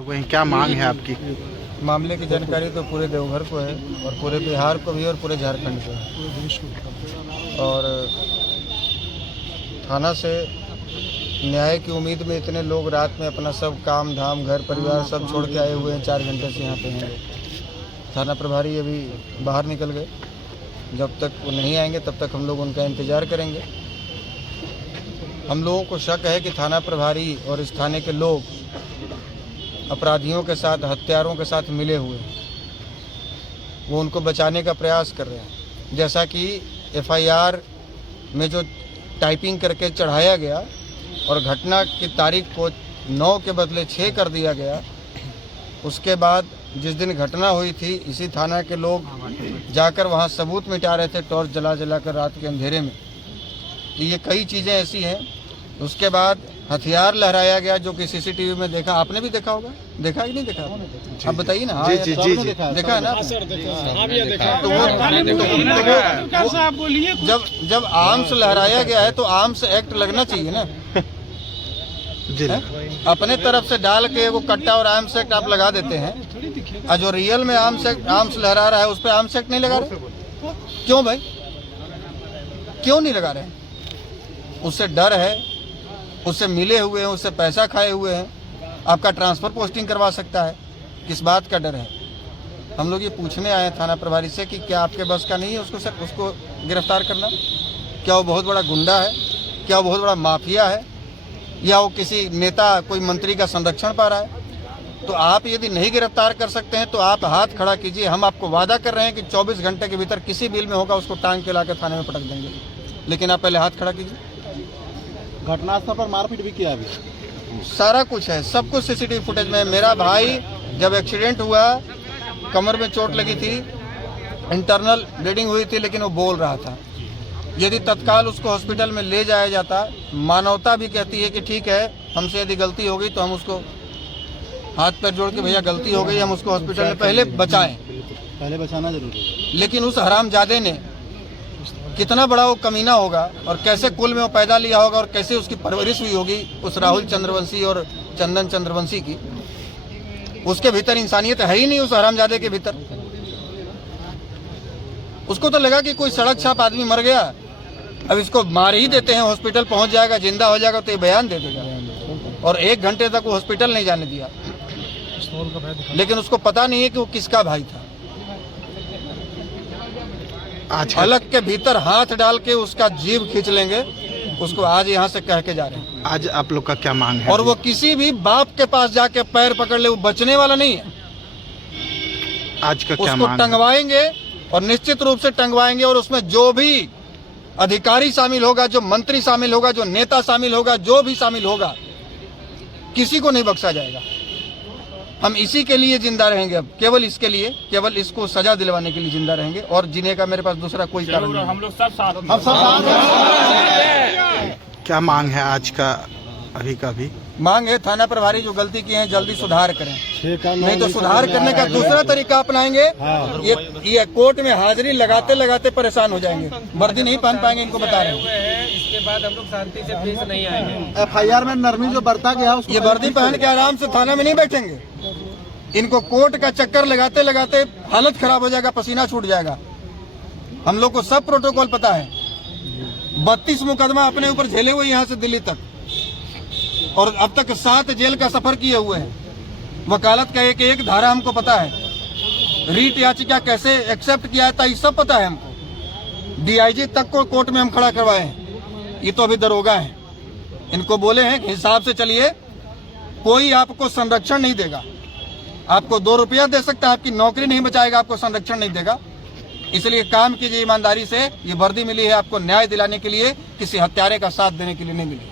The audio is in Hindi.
हुए हैं, क्या मांग है आपकी? मामले की जानकारी तो पूरे देवघर को है और पूरे बिहार को भी और पूरे झारखंड को है। और थाना से न्याय की उम्मीद में इतने लोग रात में अपना सब काम धाम घर परिवार सब छोड़ के आए हुए हैं। 4 घंटे से यहाँ पे हैं। थाना प्रभारी अभी बाहर निकल गए। जब तक वो नहीं आएंगे तब तक हम लोग उनका इंतज़ार करेंगे। हम लोगों को शक है कि थाना प्रभारी और इस थाने के लोग अपराधियों के साथ, हत्यारों के साथ मिले हुए हैं। वो उनको बचाने का प्रयास कर रहे हैं। जैसा कि FIR में जो टाइपिंग करके चढ़ाया गया और घटना की तारीख को 9 के बदले 6 कर दिया गया, उसके बाद जिस दिन घटना हुई थी इसी थाना के लोग जाकर वहाँ सबूत मिटा रहे थे टॉर्च जला जला कर रात के अंधेरे में। कि ये कई चीज़ें ऐसी हैं। उसके बाद हथियार लहराया गया जो कि CCTV में देखा। आपने भी देखा होगा, देखा कि नहीं देखा? अब बताइए ना। हाँ, जी, देखा है ना? जब आर्म्स लहराया गया है तो आर्म्स एक्ट लगना चाहिए ना। अपने तरफ से डाल के वो कट्टा और आर्म्स एक्ट आप लगा देते हैं, और जो रियल में आर्म्स लहरा रहा है उस पर आर्म्स एक्ट नहीं लगा रहे। क्यों भाई, क्यों नहीं लगा रहे? उससे डर है, उससे मिले हुए हैं, उससे पैसा खाए हुए हैं। आपका ट्रांसफ़र पोस्टिंग करवा सकता है। किस बात का डर है? हम लोग ये पूछने आए हैं थाना प्रभारी से कि क्या आपके बस का नहीं है उसको गिरफ्तार करना? क्या वो बहुत बड़ा गुंडा है? क्या वो बहुत बड़ा माफिया है? या वो किसी नेता, कोई मंत्री का संरक्षण पा रहा है? तो आप यदि नहीं गिरफ्तार कर सकते हैं तो आप हाथ खड़ा कीजिए। हम आपको वादा कर रहे हैं कि 24 घंटे के भीतर किसी बिल में होगा उसको टांग के लाकर थाने में पटक देंगे। लेकिन आप पहले हाथ खड़ा कीजिए। घटनास्थल पर मारपीट भी किया अभी? सारा कुछ है, सब कुछ CCTV फुटेज में। मेरा भाई जब एक्सीडेंट हुआ, कमर में चोट लगी थी, इंटरनल ब्लीडिंग हुई थी, लेकिन वो बोल रहा था। यदि तत्काल उसको हॉस्पिटल में ले जाया जाता, मानवता भी कहती है कि ठीक है, हमसे यदि गलती हो गई तो हम उसको हाथ पैर जोड़ के, भैया गलती हो गई, हम उसको हॉस्पिटल में पहले बचाएं। पहले बचाना जरूरी है। लेकिन उस हरामजादे ने, कितना बड़ा वो कमीना होगा और कैसे कुल में वो पैदा लिया होगा और कैसे उसकी परवरिश हुई होगी उस राहुल चंद्रवंशी और चंदन चंद्रवंशी की। उसके भीतर इंसानियत है ही नहीं, उस हरामजादे के भीतर। उसको तो लगा कि कोई सड़क छाप आदमी मर गया, अब इसको मार ही देते हैं, हॉस्पिटल पहुंच जाएगा, जिंदा हो जाएगा तो ये बयान दे देगा। और 1 घंटे तक वो हॉस्पिटल नहीं जाने दिया। लेकिन उसको पता नहीं है कि वो किसका भाई था। अलग के भीतर हाथ डाल के उसका जीव खींच लेंगे, उसको आज यहाँ से कह के जा रहे हैं। आज आप लोग का क्या मांग है? और वो किसी भी बाप के पास जाके पैर पकड़ ले, वो बचने वाला नहीं है। आज का क्या उसको मांग टंगवाएंगे और निश्चित रूप से टंगवाएंगे। और उसमें जो भी अधिकारी शामिल होगा, जो मंत्री शामिल होगा, जो नेता शामिल होगा, जो भी शामिल होगा, किसी को नहीं बख्शा जाएगा। हम इसी के लिए जिंदा रहेंगे। अब केवल इसके लिए, केवल इसको सजा दिलवाने के लिए जिंदा रहेंगे। और जीने का मेरे पास दूसरा कोई कारण नहीं। हम लोग सब साथ हैं। क्या मांग है आज का? अभी का भी मांग है, थाना प्रभारी जो गलती किए हैं जल्दी सुधार करें, नहीं तो सुधार करने का दूसरा तरीका अपनाएंगे। ये कोर्ट में हाजिरी लगाते लगाते परेशान हो जाएंगे, वर्दी नहीं पहन पाएंगे, इनको बता रहे हैं। इसके बाद हम लोग शांति से पेश नहीं आएंगे। FIR में नरमी जो बरता गया, ये वर्दी पहन के आराम से थाना में नहीं बैठेंगे। इनको कोर्ट का चक्कर लगाते लगाते हालत खराब हो जाएगा, पसीना छूट जाएगा। हम लोग को सब प्रोटोकॉल पता है। 32 मुकदमा अपने ऊपर झेले हुए यहाँ से दिल्ली तक, और अब तक 7 जेल का सफर किए हुए हैं। वकालत का एक धारा हमको पता है। रीट याचिका कैसे एक्सेप्ट किया था ये सब पता है हमको। DIG तक को कोर्ट में हम खड़ा करवाए हैं। ये तो अभी दरोगा है। इनको बोले हैं कि हिसाब से चलिए, कोई आपको संरक्षण नहीं देगा। आपको 2 रुपया दे सकता है, आपकी नौकरी नहीं बचाएगा, आपको संरक्षण नहीं देगा। इसलिए काम कीजिए ईमानदारी से। ये वर्दी मिली है आपको न्याय दिलाने के लिए, किसी हत्यारे का साथ देने के लिए नहीं मिली।